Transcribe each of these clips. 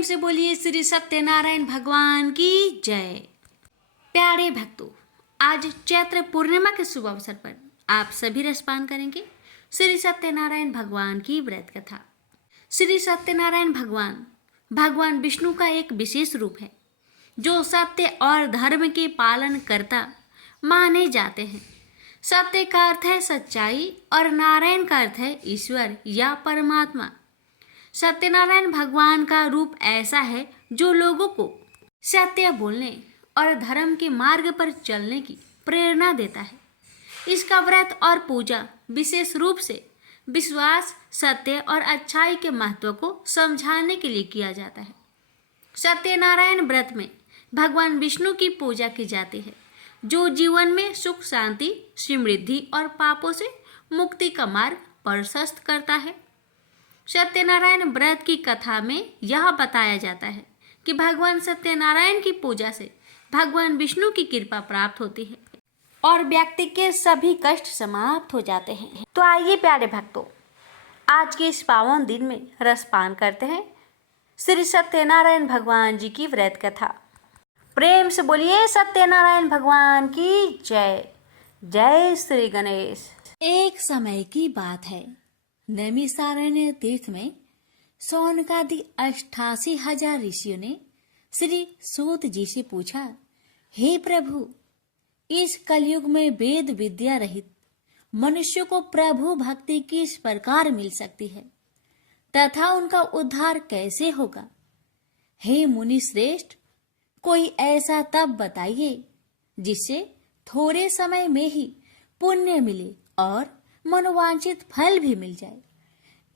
प्रेम से बोलिए श्री सत्यनारायण भगवान की जय। प्यारे भक्तों, आज चैत्र पूर्णिमा के शुभ अवसर पर आप सभी रसपान करेंगे श्री सत्यनारायण भगवान की व्रत कथा। श्री सत्यनारायण भगवान विष्णु का एक विशेष रूप है जो सत्य और धर्म के पालन करता माने जाते हैं। सत्य का अर्थ है सच्चाई और नारायण का अर्थ है ईश्वर या परमात्मा। सत्यनारायण भगवान का रूप ऐसा है जो लोगों को सत्य बोलने और धर्म के मार्ग पर चलने की प्रेरणा देता है। इसका व्रत और पूजा विशेष रूप से विश्वास, सत्य और अच्छाई के महत्व को समझाने के लिए किया जाता है। सत्यनारायण व्रत में भगवान विष्णु की पूजा की जाती है जो जीवन में सुख, शांति, समृद्धि और पापों से मुक्ति का मार्ग प्रशस्त करता है। सत्यनारायण व्रत की कथा में यह बताया जाता है कि भगवान सत्यनारायण की पूजा से भगवान विष्णु की कृपा प्राप्त होती है और व्यक्ति के सभी कष्ट समाप्त हो जाते हैं। तो आइए प्यारे भक्तों, आज के इस पावन दिन में रसपान करते हैं श्री सत्यनारायण भगवान जी की व्रत कथा। प्रेम से बोलिए सत्यनारायण भगवान की जय। जय श्री गणेश। एक समय की बात है, नैमिषारण्य तीर्थ में सौनकादि 88,000 ऋषियों ने श्री सूत जी से पूछा, हे प्रभु, इस कलयुग में वेद विद्या रहित मनुष्य को प्रभु भक्ति किस प्रकार मिल सकती है तथा उनका उद्धार कैसे होगा? हे मुनि श्रेष्ठ, कोई ऐसा तप बताइए जिससे थोड़े समय में ही पुण्य मिले और मनोवांछित फल भी मिल जाए।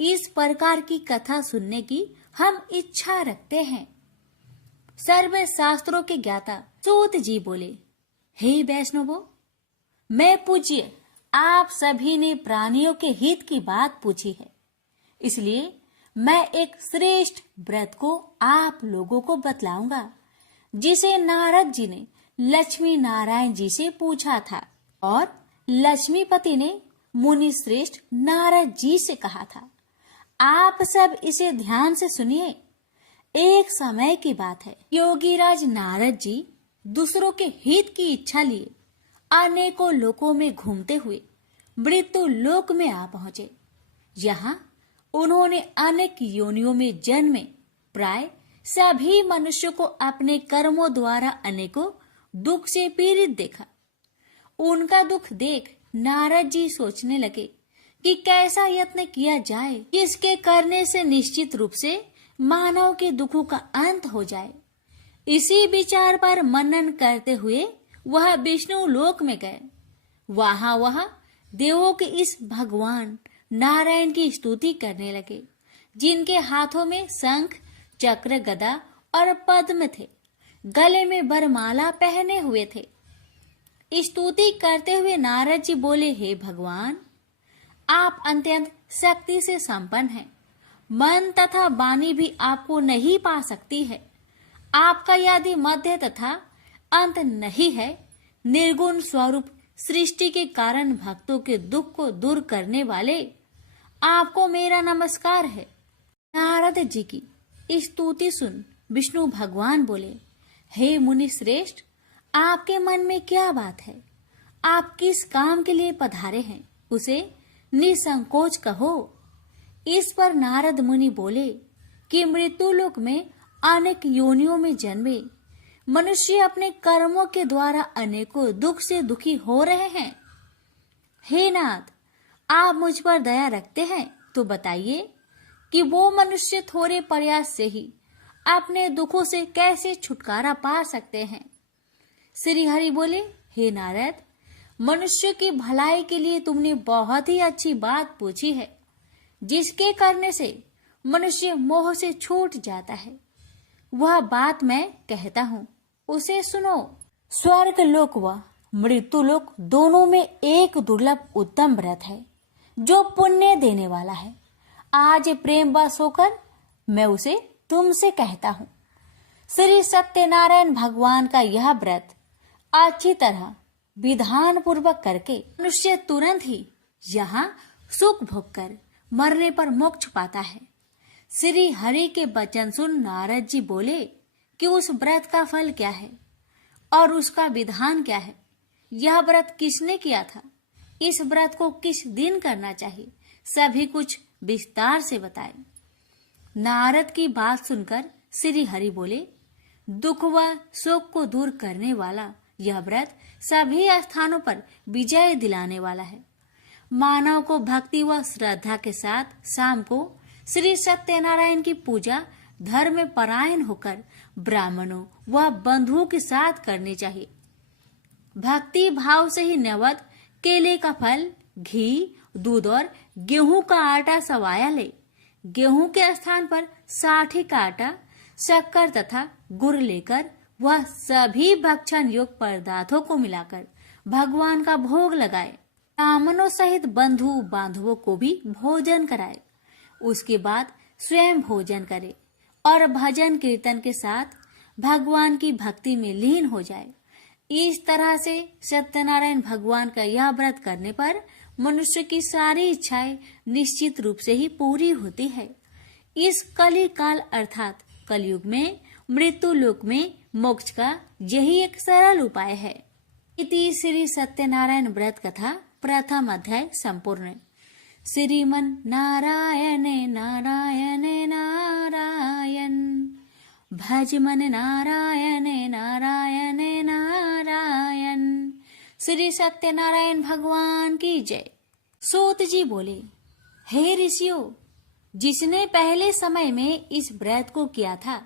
इस प्रकार की कथा सुनने की हम इच्छा रखते हैं। सर्व शास्त्रों के ज्ञाता सूत जी बोले, हे वैष्णवों, मैं पूज्य आप सभी ने प्राणियों के हित की बात पूछी है, इसलिए मैं एक श्रेष्ठ व्रत को आप लोगों को बतलाऊंगा जिसे नारद जी ने लक्ष्मी नारायण जी से पूछा था और लक्ष्मीपति ने मुनि श्रेष्ठ नारद जी से कहा था। आप सब इसे ध्यान से सुनिए। एक समय की बात है, योगीराज नारद जी दूसरों के हित की इच्छा लिए अनेकों लोकों में घूमते हुए मृत्यु लोक में आ पहुंचे। यहाँ उन्होंने अनेक योनियों में जन्मे प्राय सभी मनुष्यों को अपने कर्मों द्वारा अनेकों दुख से पीड़ित देखा। उनका दुख देख नारद जी सोचने लगे कि कैसा यत्न किया जाए इसके करने से निश्चित रूप से मानव के दुखों का अंत हो जाए। इसी विचार पर मनन करते हुए वह विष्णु लोक में गए। वह देवों के इस भगवान नारायण की स्तुति करने लगे, जिनके हाथों में शंख, चक्र, गदा और पद्म थे, गले में वरमाला पहने हुए थे। स्तुति करते हुए नारद जी बोले, हे भगवान, आप अत्यंत शक्ति से संपन्न हैं। मन तथा वाणी भी आपको नहीं पा सकती है। आपका यदि मध्य तथा अंत नहीं है, निर्गुण स्वरूप सृष्टि के कारण भक्तों के दुख को दूर करने वाले, आपको मेरा नमस्कार है। नारद जी की स्तुति सुन विष्णु भगवान बोले, हे मुनि श्रेष्ठ, आपके मन में क्या बात है? आप किस काम के लिए पधारे हैं, उसे निसंकोच कहो। इस पर नारद मुनि बोले कि मृत्यु लोक में अनेक योनियों में जन्मे मनुष्य अपने कर्मों के द्वारा अनेकों दुख से दुखी हो रहे हैं। हे नाथ, आप मुझ पर दया रखते हैं तो बताइए कि वो मनुष्य थोड़े प्रयास से ही अपने दुखों से कैसे छुटकारा पा सकते हैं। श्री हरि बोले, हे नारद, मनुष्य की भलाई के लिए तुमने बहुत ही अच्छी बात पूछी है, जिसके करने से मनुष्य मोह से छूट जाता है। वह बात मैं कहता हूँ, उसे सुनो। स्वर्ग लोक व मृत्यु लोक दोनों में एक दुर्लभ उत्तम व्रत है जो पुण्य देने वाला है। आज प्रेम वश होकर मैं उसे तुमसे कहता हूँ। श्री सत्यनारायण भगवान का यह व्रत अच्छी तरह विधान पूर्वक करके मनुष्य तुरंत ही यहाँ सुख भोग कर मरने पर मोक्ष पाता है। श्री हरि के वचन सुन नारद जी बोले कि उस व्रत का फल क्या है और उसका विधान क्या है, यह व्रत किसने किया था, इस व्रत को किस दिन करना चाहिए, सभी कुछ विस्तार से बताए। नारद की बात सुनकर श्री हरि बोले, दुख व शोक को दूर करने वाला यह व्रत सभी स्थानों पर विजय दिलाने वाला है। मानव को भक्ति व श्रद्धा के साथ शाम को श्री सत्यनारायण की पूजा धर्म में परायण होकर ब्राह्मणों व बंधुओं के साथ करनी चाहिए। भक्ति भाव से ही नैवेद्य केले का फल, घी, दूध और गेहूं का आटा सवाया ले। गेहूं के स्थान पर साठी का आटा, शक्कर तथा गुड़ लेकर वह सभी भक्षण योग्य पदार्थों को मिलाकर भगवान का भोग लगाए। ब्राह्मणों सहित बंधु बांधवों को भी भोजन कराए। उसके बाद स्वयं भोजन करे और भजन कीर्तन के साथ भगवान की भक्ति में लीन हो जाए। इस तरह से सत्यनारायण भगवान का यह व्रत करने पर मनुष्य की सारी इच्छाएं निश्चित रूप से ही पूरी होती है। इस कली काल अर्थात कलयुग में मृत्यु लोक में मोक्ष का यही एक सरल उपाय है। इति श्री सत्यनारायण व्रत कथा प्रथम अध्याय संपूर्ण। श्रीमन नारायण नारायण नारायण, भज मन नारायण नारायण नारायण। श्री सत्यनारायण भगवान की जय। सूत जी बोले, हे ऋषियों, जिसने पहले समय में इस व्रत को किया था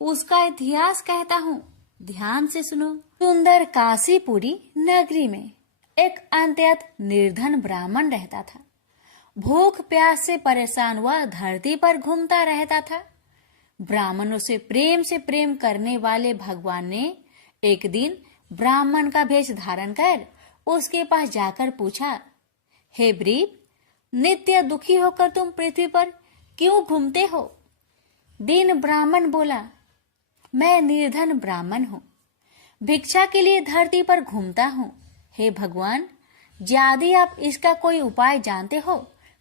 उसका इतिहास कहता हूँ, ध्यान से सुनो। सुंदर काशीपुरी नगरी में एक अत्यंत निर्धन ब्राह्मण रहता था। भूख प्यास से परेशान हुआ धरती पर घूमता रहता था। ब्राह्मणों से प्रेम करने वाले भगवान ने एक दिन ब्राह्मण का भेष धारण कर उसके पास जाकर पूछा, हे ब्रीप, नित्य दुखी होकर तुम पृथ्वी पर क्यों घूमते हो? दीन ब्राह्मण बोला, मैं निर्धन ब्राह्मण हूँ, भिक्षा के लिए धरती पर घूमता हूँ। हे भगवान, यदि आप इसका कोई उपाय जानते हो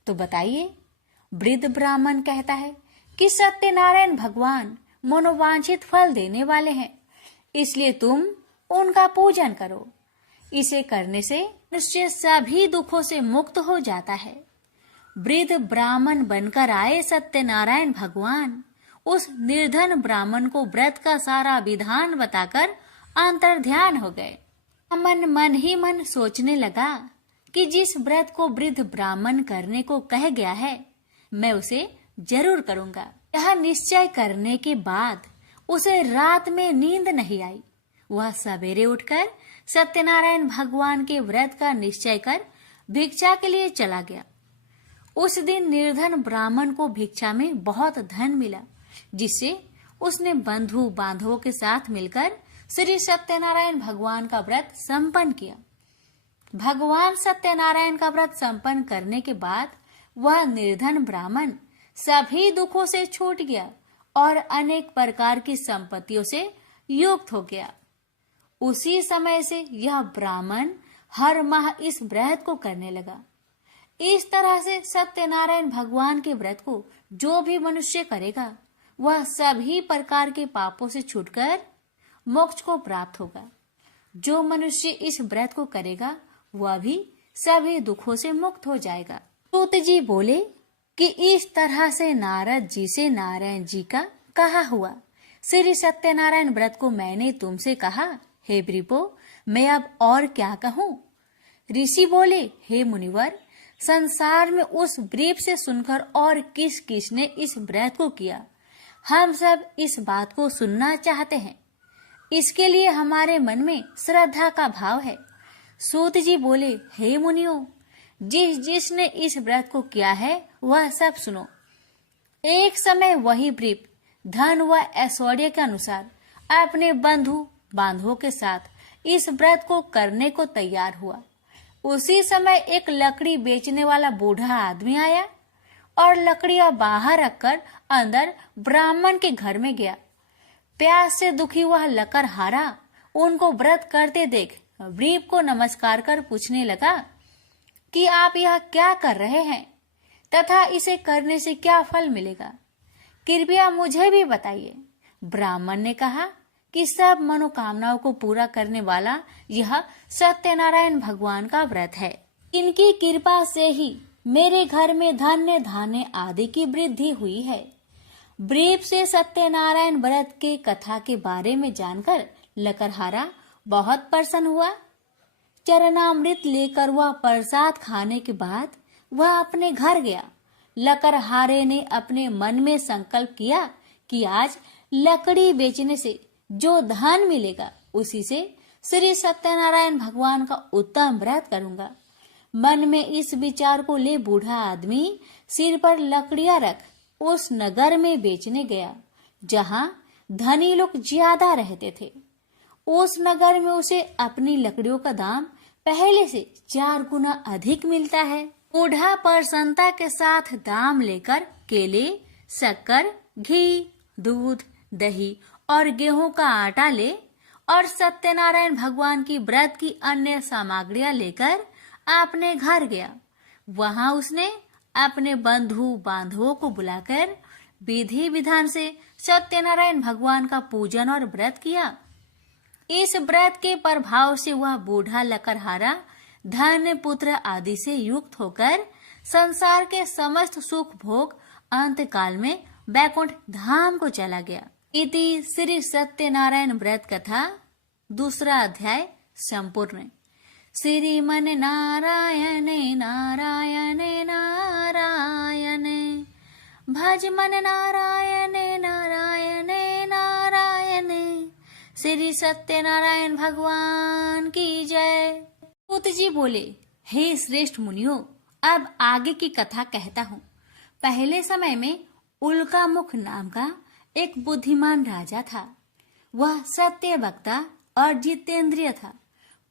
तो बताइए। वृद्ध ब्राह्मण कहता है कि सत्यनारायण भगवान मनोवांछित फल देने वाले हैं, इसलिए तुम उनका पूजन करो। इसे करने से मनुष्य सभी दुखों से मुक्त हो जाता है। वृद्ध ब्राह्मण बनकर आए सत्यनारायण भगवान उस निर्धन ब्राह्मण को व्रत का सारा विधान बताकर अंतर्ध्यान हो गए। मन ही मन सोचने लगा कि जिस व्रत को वृद्ध ब्राह्मण करने को कह गया है मैं उसे जरूर करूंगा। यह निश्चय करने के बाद उसे रात में नींद नहीं आई। वह सवेरे उठकर सत्यनारायण भगवान के व्रत का निश्चय कर भिक्षा के लिए चला गया। उस दिन निर्धन ब्राह्मण को भिक्षा में बहुत धन मिला, जिससे उसने बंधु बांधवों के साथ मिलकर श्री सत्यनारायण भगवान का व्रत संपन्न किया। भगवान सत्यनारायण का व्रत संपन्न करने के बाद वह निर्धन ब्राह्मण सभी दुखों से छूट गया और अनेक प्रकार की संपत्तियों से युक्त हो गया। उसी समय से यह ब्राह्मण हर माह इस व्रत को करने लगा। इस तरह से सत्यनारायण भगवान के व्रत को जो भी मनुष्य करेगा वह सभी प्रकार के पापों से छूटकर मोक्ष को प्राप्त होगा। जो मनुष्य इस व्रत को करेगा वह भी सभी दुखों से मुक्त हो जाएगा। सूत जी बोले कि इस तरह से नारद जी से नारायण जी का कहा हुआ श्री सत्यनारायण व्रत को मैंने तुमसे कहा। हे ब्रीपो, मैं अब और क्या कहूँ? ऋषि बोले, हे मुनिवर, संसार में उस ब्रीप से सुनकर और किस किस ने इस व्रत को किया, हम सब इस बात को सुनना चाहते हैं। इसके लिए हमारे मन में श्रद्धा का भाव है। सूत जी बोले, हे मुनियों, जिसने इस व्रत को किया है वह सब सुनो। एक समय वही ब्रीप धन व ऐश्वर्य के अनुसार अपने बंधु बांधवों के साथ इस व्रत को करने को तैयार हुआ। उसी समय एक लकड़ी बेचने वाला बूढ़ा आदमी आया और लकड़ियां बाहर रखकर अंदर ब्राह्मण के घर में गया। प्यास से दुखी वह लकड़हारा उनको व्रत करते देख ब्रीप को नमस्कार कर पूछने लगा कि आप यह क्या कर रहे हैं तथा इसे करने से क्या फल मिलेगा। कृपया मुझे भी बताइए। ब्राह्मण ने कहा कि सब मनोकामनाओं को पूरा करने वाला यह सत्यनारायण भगवान का व्रत है। इनकी कृपा से ही मेरे घर में धन्य धान्य आदि की वृद्धि हुई है। ब्रीफ से सत्यनारायण व्रत के कथा के बारे में जानकर लकड़हारा बहुत प्रसन्न हुआ। चरणामृत लेकर वह प्रसाद खाने के बाद वह अपने घर गया। लकड़हारे ने अपने मन में संकल्प किया कि आज लकड़ी बेचने से जो धन मिलेगा उसी से श्री सत्यनारायण भगवान का उत्तम व्रत करूंगा। मन में इस विचार को ले बूढ़ा आदमी सिर पर लकड़ियां रख उस नगर में बेचने गया जहां धनी लोग ज्यादा रहते थे। उस नगर में उसे अपनी लकड़ियों का दाम पहले से 4 गुना अधिक मिलता है। बूढ़ा प्रसन्नता के साथ दाम लेकर केले, शक्कर, घी, दूध, दही और गेहूं का आटा ले और सत्यनारायण भगवान की व्रत की अन्य सामग्रियां लेकर अपने घर गया। वहां उसने अपने बंधु बांधवों को बुलाकर विधि विधान से सत्यनारायण भगवान का पूजन और व्रत किया। इस व्रत के प्रभाव से वह बूढ़ा लकड़हारा धन पुत्र आदि से युक्त होकर संसार के समस्त सुख भोग अंत काल में बैकुंठ धाम को चला गया। इति श्री सत्यनारायण व्रत कथा 2 अध्याय संपूर्ण। श्रीमन नारायण नारायण नारायण भज मन नारायण नारायण नारायण। श्री सत्यनारायण भगवान की जय। सूत जी बोले, हे श्रेष्ठ मुनियों, अब आगे की कथा कहता हूँ। पहले समय में उल्कामुख नाम का एक बुद्धिमान राजा था। वह सत्य वक्ता और जितेंद्रिय था।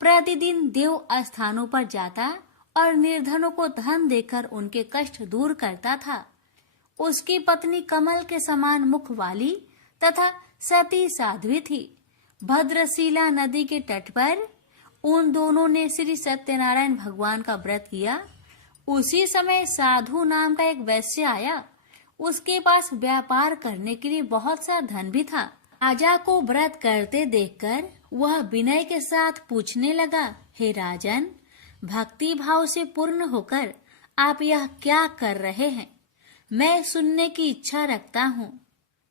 प्रतिदिन देव स्थानों पर जाता और निर्धनों को धन देकर उनके कष्ट दूर करता था। उसकी पत्नी कमल के समान मुख वाली तथा सती साध्वी थी। भद्रशिला नदी के तट पर उन दोनों ने श्री सत्यनारायण भगवान का व्रत किया। उसी समय साधु नाम का एक वैश्य आया। उसके पास व्यापार करने के लिए बहुत सा धन भी था। राजा को व्रत करते देखकर वह विनय के साथ पूछने लगा, हे राजन, भक्ति भाव से पूर्ण होकर आप यह क्या कर रहे हैं? मैं सुनने की इच्छा रखता हूँ,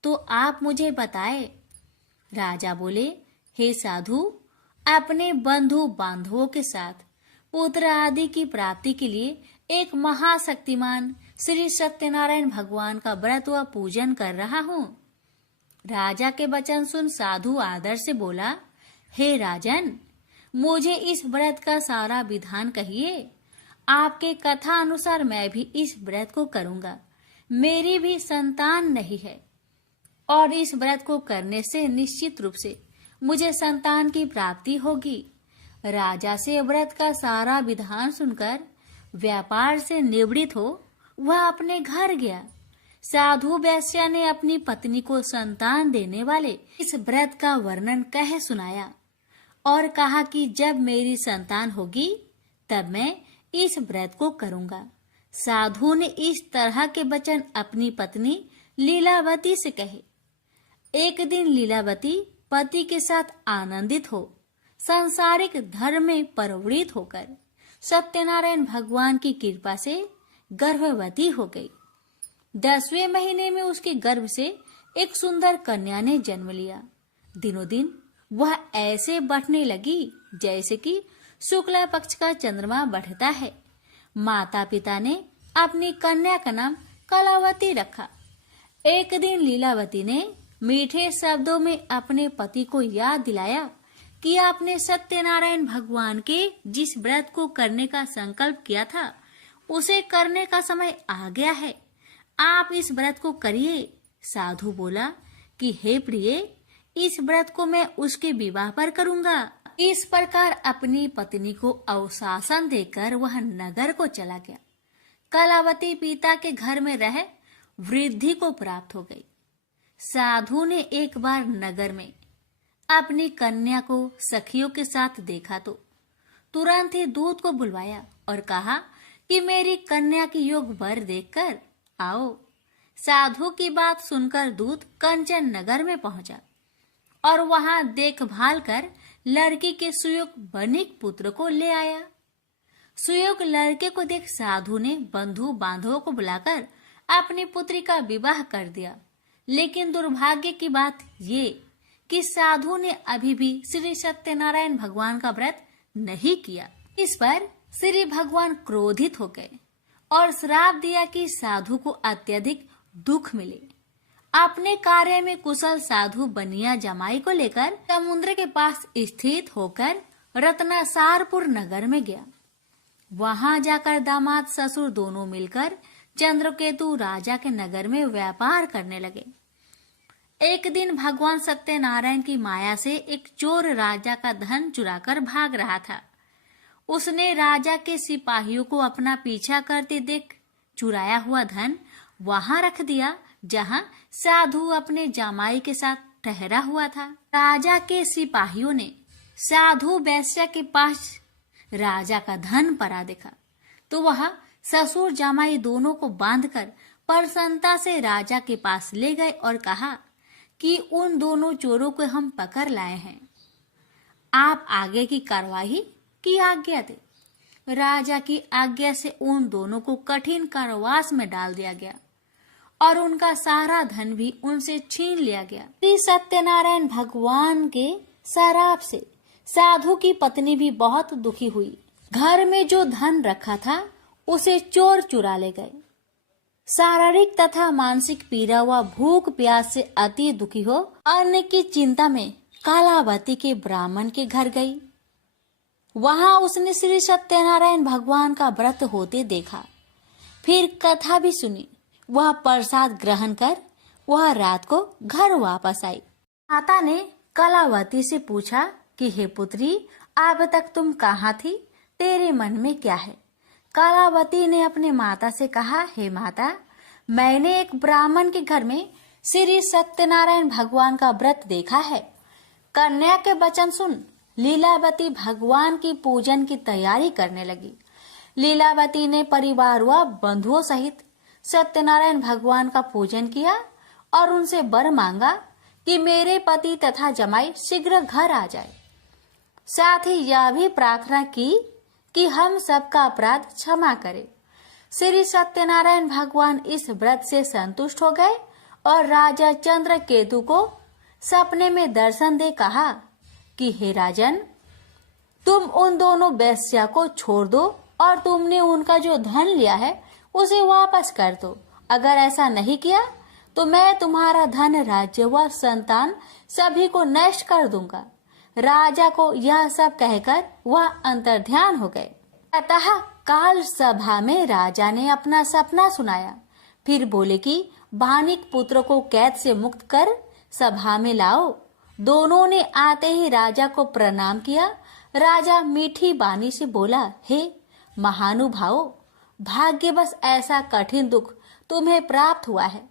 तो आप मुझे बताए। राजा बोले, हे साधु, अपने बंधु बांधवों के साथ पुत्र आदि की प्राप्ति के लिए एक महाशक्तिमान श्री सत्यनारायण भगवान का व्रत व पूजन कर रहा हूँ। राजा के वचन सुन साधु आदर से बोला, हे राजन, मुझे इस व्रत का सारा विधान कहिए। आपके कथा अनुसार मैं भी इस व्रत को करूंगा। मेरी भी संतान नहीं है और इस व्रत को करने से निश्चित रूप से मुझे संतान की प्राप्ति होगी। राजा से व्रत का सारा विधान सुनकर व्यापार से निवृत्त हो वह अपने घर गया। साधु वैश्य ने अपनी पत्नी को संतान देने वाले इस व्रत का वर्णन कह सुनाया और कहा कि जब मेरी संतान होगी तब मैं इस व्रत को करूंगा। साधु ने इस तरह के वचन अपनी पत्नी लीलावती से कहे। एक दिन लीलावती पति के साथ आनंदित हो सांसारिक धर्म में प्रवृत्त होकर सत्यनारायण भगवान की कृपा से गर्भवती हो गई। 10वें महीने में उसके गर्भ से एक सुंदर कन्या ने जन्म लिया। दिनों दिन वह ऐसे बढ़ने लगी जैसे कि शुक्ला पक्ष का चंद्रमा बढ़ता है। माता पिता ने अपनी कन्या का नाम कलावती रखा। एक दिन लीलावती ने मीठे शब्दों में अपने पति को याद दिलाया कि आपने सत्यनारायण भगवान के जिस व्रत को करने का संकल्प किया था उसे करने का समय आ गया है। आप इस व्रत को करिए। साधु बोला कि हे प्रिय, इस व्रत को मैं उसके विवाह पर करूंगा। इस प्रकार अपनी पत्नी को अवशासन देकर वह नगर को चला गया। कलावती पिता के घर में रह वृद्धि को प्राप्त हो गई। साधु ने एक बार नगर में अपनी कन्या को सखियों के साथ देखा तो तुरंत ही दूत को बुलवाया और कहा कि मेरी कन्या की योग वर देखकर आओ। साधु की बात सुनकर दूत कंचन नगर में पहुंचा और वहां देखभाल कर लड़की के सुयोग बनिक पुत्र को ले आया। सुयोग लड़के को देख साधु ने बंधु बांधवों को बुलाकर अपनी पुत्री का विवाह कर दिया। लेकिन दुर्भाग्य की बात ये कि साधु ने अभी भी श्री सत्यनारायण भगवान का व्रत नहीं किया। इस पर श्री भगवान क्रोधित हो गए और श्राप दिया कि साधु को अत्यधिक दुख मिले। अपने कार्य में कुशल साधु बनिया जमाई को लेकर समुद्र के पास स्थित होकर रत्नासारपुर नगर में गया। वहां जाकर दामाद ससुर दोनों मिलकर चंद्रकेतु राजा के नगर में व्यापार करने लगे। एक दिन भगवान सत्यनारायण की माया से एक चोर राजा का धन चुराकर भाग रहा था। उसने राजा के सिपाहियों को अपना पीछा करते देख चुराया हुआ धन वहां रख दिया जहां साधु अपने जमाई के साथ ठहरा हुआ था। राजा के सिपाहियों ने साधु वैश्या के पास राजा का धन पड़ा देखा तो वह ससुर जमाई दोनों को बांधकर प्रसन्नता से राजा के पास ले गए और कहा कि उन दोनों चोरों को हम पकड़ लाए हैं, आप आगे की कार्रवाई की आज्ञा दे। राजा की आज्ञा से उन दोनों को कठिन कारावास में डाल दिया गया और उनका सारा धन भी उनसे छीन लिया गया। श्री सत्यनारायण भगवान के शराप से साधु की पत्नी भी बहुत दुखी हुई। घर में जो धन रखा था उसे चोर चुरा ले गए। शारीरिक तथा मानसिक पीड़ा व भूख प्यास से अति दुखी हो अन्न की चिंता में कालावती के ब्राह्मण के घर गई। वहां उसने श्री सत्यनारायण भगवान का व्रत होते देखा। फिर कथा भी सुनी। वह प्रसाद ग्रहण कर वह रात को घर वापस आई। माता ने कलावती से पूछा कि हे पुत्री, अब तक तुम कहाँ थी, तेरे मन में क्या है? कलावती ने अपने माता से कहा, हे माता, मैंने एक ब्राह्मण के घर में श्री सत्यनारायण भगवान का व्रत देखा है। कन्या के वचन सुन लीलावती भगवान की पूजन की तैयारी करने लगी। लीलावती ने परिवार व बंधुओं सहित सत्यनारायण भगवान का पूजन किया और उनसे वर मांगा कि मेरे पति तथा जमाई शीघ्र घर आ जाए। साथ ही यह भी प्रार्थना की कि हम सबका अपराध क्षमा करे। श्री सत्यनारायण भगवान इस व्रत से संतुष्ट हो गए और राजा चंद्रकेतु को सपने में दर्शन दे कहा कि हे राजन, तुम उन दोनों वेश्या को छोड़ दो और तुमने उनका जो धन लिया है उसे वापस कर दो। अगर ऐसा नहीं किया तो मैं तुम्हारा धन, राज्य व संतान सभी को नष्ट कर दूंगा। राजा को यह सब कहकर वह अंतर्ध्यान हो गए। अतः काल सभा में राजा ने अपना सपना सुनाया। फिर बोले कि बानिक पुत्र को कैद से मुक्त कर सभा में लाओ। दोनों ने आते ही राजा को प्रणाम किया। राजा मीठी बानी से बोला, हे महानुभावो, भाग्यवश ऐसा कठिन दुख तुम्हें प्राप्त हुआ है,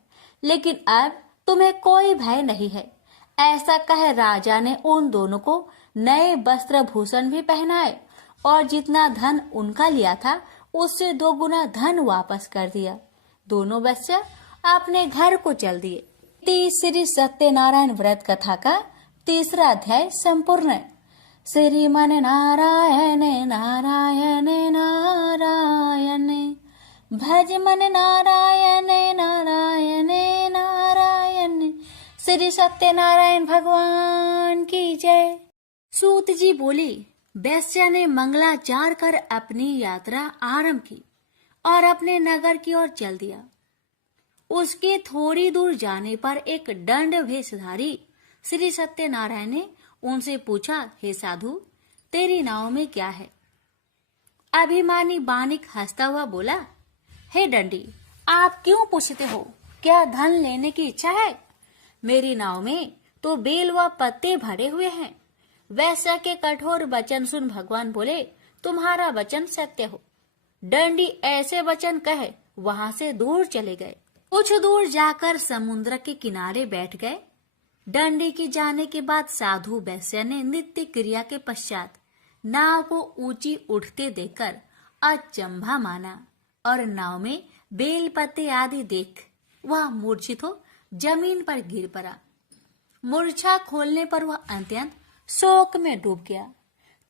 लेकिन अब तुम्हें कोई भय नहीं है। ऐसा कह राजा ने उन दोनों को नए वस्त्र भूषण भी पहनाए और जितना धन उनका लिया था उससे 2 गुना धन वापस कर दिया। दोनों वेश्या अपने घर को चल दिए। श्री सत्यनारायण व्रत कथा का 3रा अध्याय संपूर्ण। श्रीमन नारायण नारायण नारायण, भज मन नारायण नारायण नारायण। श्री सत्यनारायण भगवान की जय। सूत जी बोले, वैश्या ने मंगलाचार कर अपनी यात्रा आरंभ की और अपने नगर की ओर चल दिया। उसके थोड़ी दूर जाने पर एक दंड वेशधारी श्री सत्यनारायण ने उनसे पूछा, हे साधु, तेरी नाव में क्या है? अभिमानी बानिक हंसता हुआ बोला, हे दंडी, आप क्यों पूछते हो? क्या धन लेने की इच्छा है? मेरी नाव में तो बेल व पत्ते भरे हुए हैं। वैश्या के कठोर वचन सुन भगवान बोले, तुम्हारा वचन सत्य हो। दंडी ऐसे वचन कहे वहां से दूर चले गए। कुछ दूर जाकर समुद्र के किनारे बैठ गए। दंडी के जाने के बाद साधु वैश्या ने नित्य क्रिया के पश्चात नाव को ऊंची उठते देखकर अचंभा माना और नाव में बेल पत्ते आदि देख वह मूर्छित हो जमीन पर गिर पड़ा। मूर्छा खोलने पर वह अत्यंत शोक में डूब गया।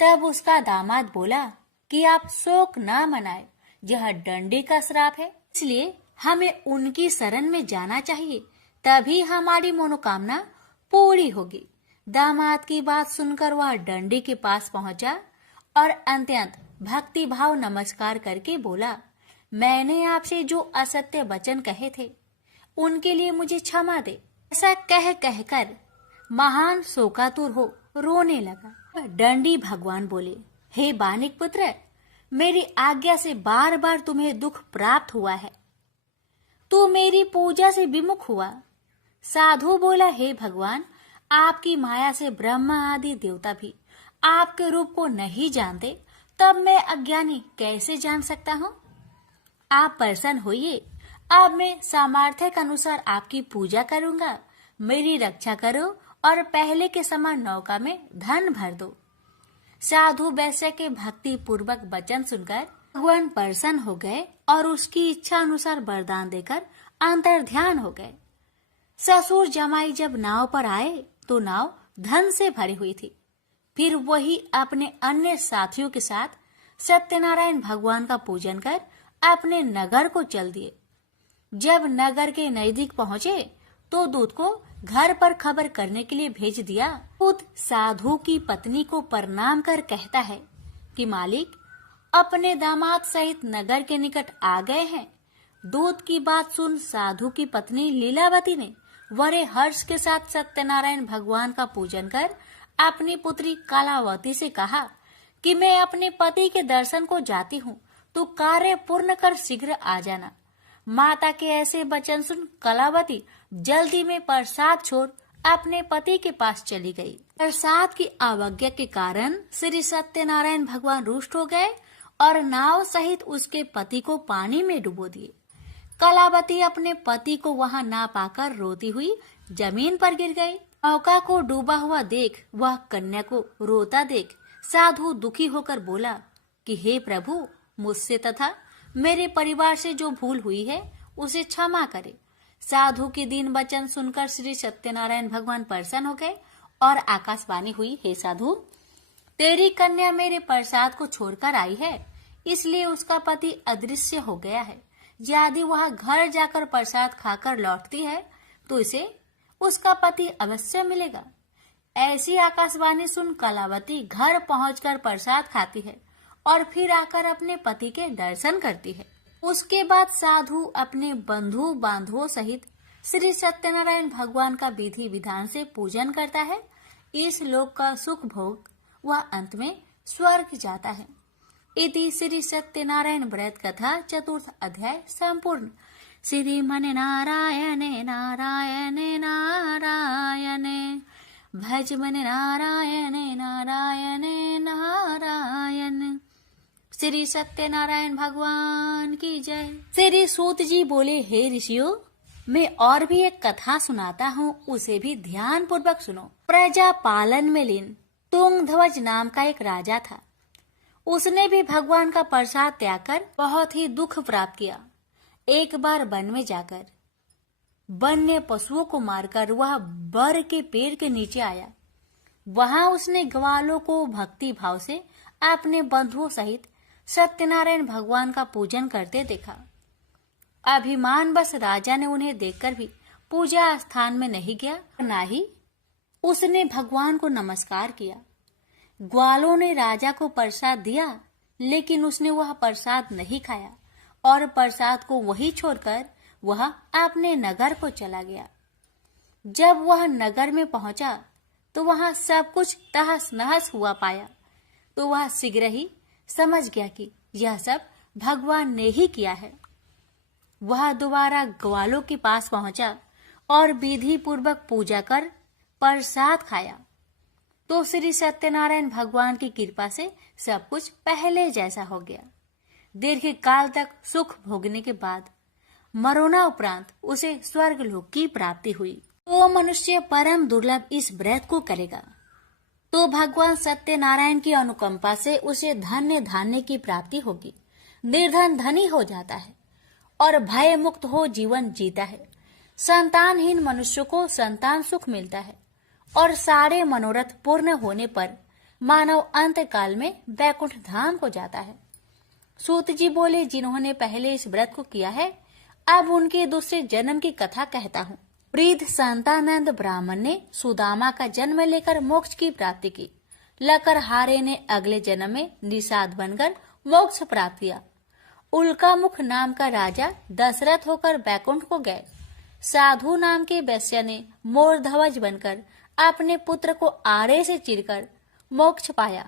तब उसका दामाद बोला कि आप शोक ना मनाए, यह डंडी का श्राप है, इसलिए हमें उनकी शरण में जाना चाहिए, तभी हमारी मनोकामना पूरी होगी। दामाद की बात सुनकर वह डंडी के पास पहुंचा और अत्यंत भक्ति भाव नमस्कार करके बोला, मैंने आपसे जो असत्य वचन कहे थे उनके लिए मुझे क्षमा दे। ऐसा कहकर महान शोकातुर हो रोने लगा। डंडी भगवान बोले, हे बानिक पुत्र, मेरी आज्ञा से बार बार तुम्हें दुख प्राप्त हुआ है, तू मेरी पूजा से विमुख हुआ। साधु बोला, हे भगवान, आपकी माया से ब्रह्मा आदि देवता भी आपके रूप को नहीं जानते, तब मैं अज्ञानी कैसे जान सकता हूँ? आप प्रसन्न होइए, अब मैं सामर्थ्य के अनुसार आपकी पूजा करूंगा। मेरी रक्षा करो और पहले के समान नौका में धन भर दो। साधु वैश्य के भक्ति पूर्वक वचन सुनकर भगवान प्रसन्न हो गए और उसकी इच्छा अनुसार वरदान देकर अंतर ध्यान हो गए। ससुर जमाई जब नाव पर आए तो नाव धन से भरी हुई थी। फिर वही अपने अन्य साथियों के साथ सत्यनारायण भगवान का पूजन कर अपने नगर को चल दिए। जब नगर के नजदीक पहुंचे तो दूत को घर पर खबर करने के लिए भेज दिया। दूत साधु की पत्नी को प्रणाम कर कहता है कि मालिक अपने दामाद सहित नगर के निकट आ गए हैं। दूत की बात सुन साधु की पत्नी लीलावती ने बड़े हर्ष के साथ सत्यनारायण भगवान का पूजन कर अपनी पुत्री कलावती से कहा कि मैं अपने पति के दर्शन को जाती हूँ, तो कार्य पूर्ण कर शीघ्र आ जाना। माता के ऐसे वचन सुन कलावती जल्दी में प्रसाद छोड़ अपने पति के पास चली गई। प्रसाद की अवज्ञा के कारण श्री सत्यनारायण भगवान रुष्ट हो गए और नाव सहित उसके पति को पानी में डुबो दिए। कलावती अपने पति को वहां ना पाकर रोती हुई जमीन पर गिर गई। नौका को डूबा हुआ देख वह कन्या को रोता देख साधु दुखी होकर बोला कि हे प्रभु, मुझसे तथा मेरे परिवार से जो भूल हुई है उसे क्षमा करे। साधु के दीन वचन सुनकर श्री सत्यनारायण भगवान प्रसन्न हो गए और आकाशवाणी हुई, हे साधु, तेरी कन्या मेरे प्रसाद को छोड़कर आई है, इसलिए उसका पति अदृश्य हो गया है। यदि वह घर जाकर प्रसाद खाकर लौटती है तो इसे उसका पति अवश्य मिलेगा। ऐसी आकाशवाणी सुन कलावती घर पहुंचकर प्रसाद खाती है और फिर आकर अपने पति के दर्शन करती है। उसके बाद साधु अपने बंधु बांधवों सहित श्री सत्यनारायण भगवान का विधि विधान से पूजन करता है। इस लोक का सुख भोग वह अंत में स्वर्ग जाता है। इति श्री सत्यनारायण व्रत कथा चतुर्थ अध्याय संपूर्ण। श्रीमन नारायणे नारायणे नारायणे भज मन नारायणे नारायणे नारायण। श्री सत्यनारायण भगवान की जय। श्री सूत जी बोले, हे ऋषियों, मैं और भी एक कथा सुनाता हूँ, उसे भी ध्यान पूर्वक सुनो। प्रजा पालन में लीन तुंगध्वज नाम का एक राजा था। उसने भी भगवान का प्रसाद त्याग कर बहुत ही दुख प्राप्त किया। एक बार वन में जाकर वन्य पशुओं को मारकर वह बर के पेड़ के नीचे आया। वहां उसने ग्वालों को भक्ति भाव से अपने बंधुओं सहित सत्यनारायण भगवान का पूजन करते देखा। अभिमान बस राजा ने उन्हें देखकर भी पूजा स्थान में नहीं गया, न ही उसने भगवान को नमस्कार किया। ग्वालों ने राजा को प्रसाद दिया, लेकिन उसने वह प्रसाद नहीं खाया और प्रसाद को वही छोड़कर वह अपने नगर को चला गया। जब वह नगर में पहुंचा तो वहां सब कुछ तहस नहस हुआ पाया, तो वह शीघ्र ही समझ गया कि यह सब भगवान ने ही किया है। वह दोबारा ग्वालों के पास पहुंचा और विधि पूर्वक पूजा कर प्रसाद खाया, तो श्री सत्यनारायण भगवान की कृपा से सब कुछ पहले जैसा हो गया। दीर्घ काल तक सुख भोगने के बाद मरोना उपरांत उसे स्वर्ग लोक की प्राप्ति हुई। तो मनुष्य परम दुर्लभ इस व्रत को करेगा तो भगवान सत्यनारायण की अनुकंपा से उसे धन्य धान्य की प्राप्ति होगी। निर्धन धनी हो जाता है और भय मुक्त हो जीवन जीता है। संतानहीन मनुष्य को संतान सुख मिलता है और सारे मनोरथ पूर्ण होने पर मानव अंत काल में वैकुंठ धाम को जाता है। सूत जी बोले, जिन्होंने पहले इस व्रत को किया है, अब उनके दूसरे जन्म की कथा कहता हूँ। वृद्ध संतानंद ब्राह्मण ने सुदामा का जन्म लेकर मोक्ष की प्राप्ति की। लकरहारे ने अगले जन्म में निषाद बनकर मोक्ष प्राप्त किया। उल्का मुख नाम का राजा दशरथ होकर बैकुंठ को गए। साधु नाम के वैश्य ने मोर ध्वज बनकर अपने पुत्र को आरे से चीरकर मोक्ष पाया।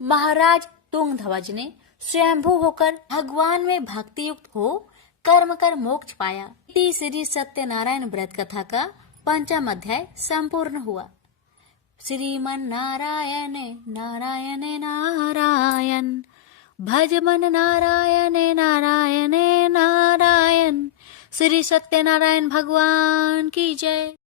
महाराज तुंग ध्वज ने स्वयंभू होकर भगवान में भक्ति युक्त हो कर्म कर मोक्ष पाया। श्री सत्यनारायण व्रत कथा का 5वां अध्याय संपूर्ण हुआ। श्रीमन नारायण नारायण नारायण, भज मन नारायण नारायण नारायण। श्री सत्यनारायण भगवान की जय।